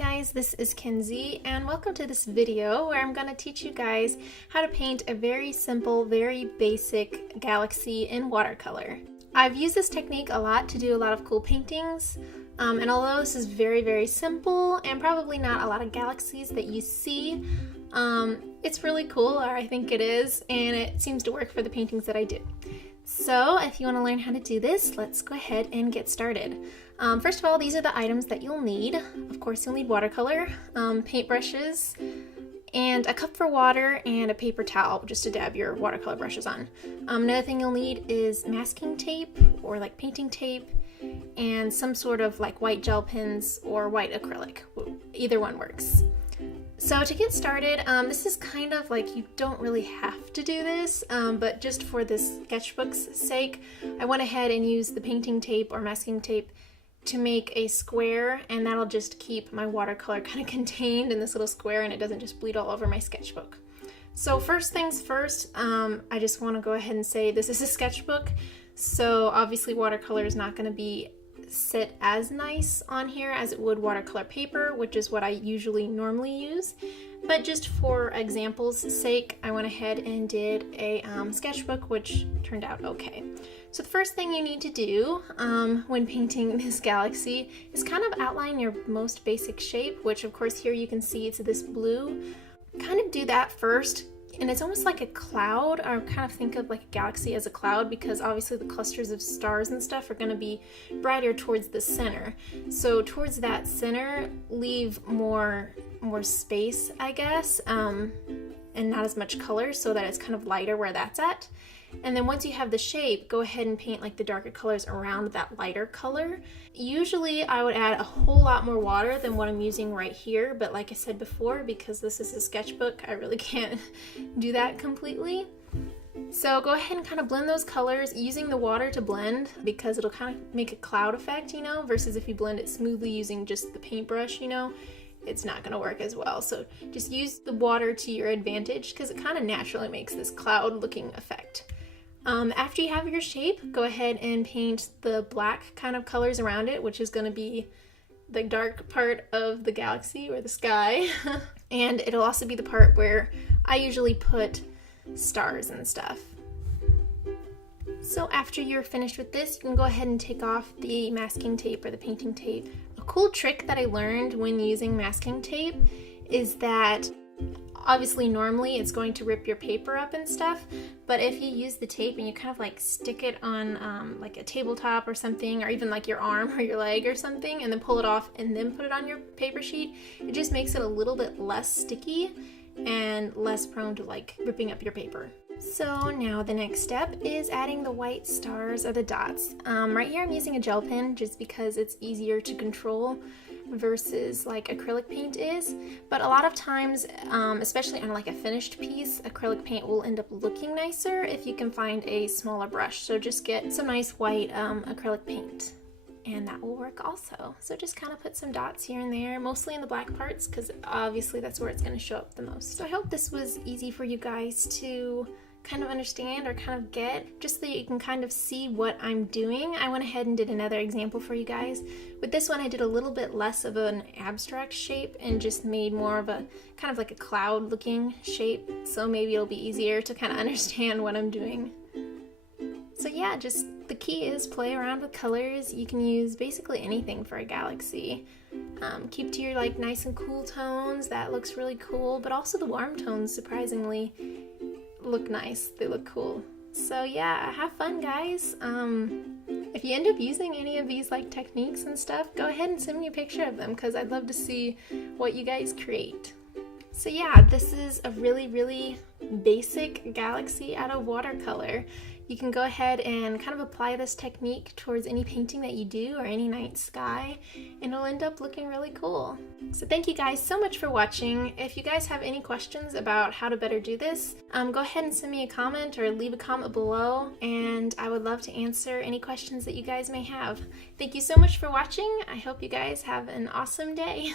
guys, this is Kenzie and welcome to this video where I'm going to teach you guys how to paint a very simple, very basic galaxy in watercolor. I've used this technique a lot to do a lot of cool paintings, and although this is very simple and probably not a lot of galaxies that you see, it's really cool, or I think it is, and it seems to work for the paintings that I do. So if you want to learn how to do this, let's go ahead and get started. First of all, these are the items that you'll need. Of course, you'll need watercolor, paintbrushes, and a cup for water, and a paper towel just to dab your watercolor brushes on. Another thing you'll need is masking tape or like painting tape, and some sort of like white gel pens or white acrylic. Either one works. So to get started, this is kind of like you don't really have to do this, but just for this sketchbook's sake, I went ahead and used the painting tape or masking tape to make a square, and that'll just keep my watercolor kind of contained in this little square and it doesn't just bleed all over my sketchbook. So first things first, I just want to go ahead and say this is a sketchbook, so obviously watercolor is not going to be sit as nice on here as it would watercolor paper, which is what I usually normally use. But just for example's sake, I went ahead and did a sketchbook, which turned out okay. So the first thing you need to do when painting this galaxy is kind of outline your most basic shape, which of course here you can see it's this blue. Kind of do that first. And it's almost like a cloud, or kind of think of like a galaxy as a cloud, because obviously the clusters of stars and stuff are going to be brighter towards the center. So towards that center, leave more space, I guess, and not as much color, so that it's kind of lighter where that's at. And then once you have the shape, go ahead and paint like the darker colors around that lighter color. Usually I would add a whole lot more water than what I'm using right here, but like I said before, because this is a sketchbook, I really can't do that completely. So go ahead and kind of blend those colors using the water to blend, because it'll kind of make a cloud effect, you know, versus if you blend it smoothly using just the paintbrush, you know, it's not going to work as well. So just use the water to your advantage, because it kind of naturally makes this cloud looking effect. After you have your shape, go ahead and paint the black kind of colors around it, which is going to be the dark part of the galaxy or the sky. And it'll also be the part where I usually put stars and stuff. So after you're finished with this, you can go ahead and take off the masking tape or the painting tape. A cool trick that I learned when using masking tape is that obviously normally it's going to rip your paper up and stuff, but if you use the tape and you kind of like stick it on like a tabletop or something, or even like your arm or your leg or something, and then pull it off and then put it on your paper sheet, it just makes it a little bit less sticky and less prone to like ripping up your paper. So now the next step is adding the white stars or the dots. Right here I'm using a gel pen just because it's easier to control versus like acrylic paint is, but a lot of times, especially on like a finished piece, acrylic paint will end up looking nicer if you can find a smaller brush. So just get some nice white acrylic paint, and that will work also. So just kind of put some dots here and there, mostly in the black parts, because obviously that's where it's going to show up the most. So I hope this was easy for you guys to kind of understand or kind of get, just so that you can kind of see what I'm doing. I went ahead and did another example for you guys. With this one I did a little bit less of an abstract shape and just made more of a kind of like a cloud looking shape, so maybe it'll be easier to kind of understand what I'm doing. So yeah, just the key is play around with colors. You can use basically anything for a galaxy. Keep to your like nice and cool tones, that looks really cool, but also the warm tones surprisingly look nice, they look cool. So yeah, have fun guys. If you end up using any of these like techniques and stuff, go ahead and send me a picture of them, because I'd love to see what you guys create. So yeah, this is a really basic galaxy out of watercolor. You can go ahead and kind of apply this technique towards any painting that you do or any night sky, and it'll end up looking really cool. So thank you guys so much for watching. If you guys have any questions about how to better do this, go ahead and send me a comment or leave a comment below, and I would love to answer any questions that you guys may have. Thank you so much for watching. I hope you guys have an awesome day.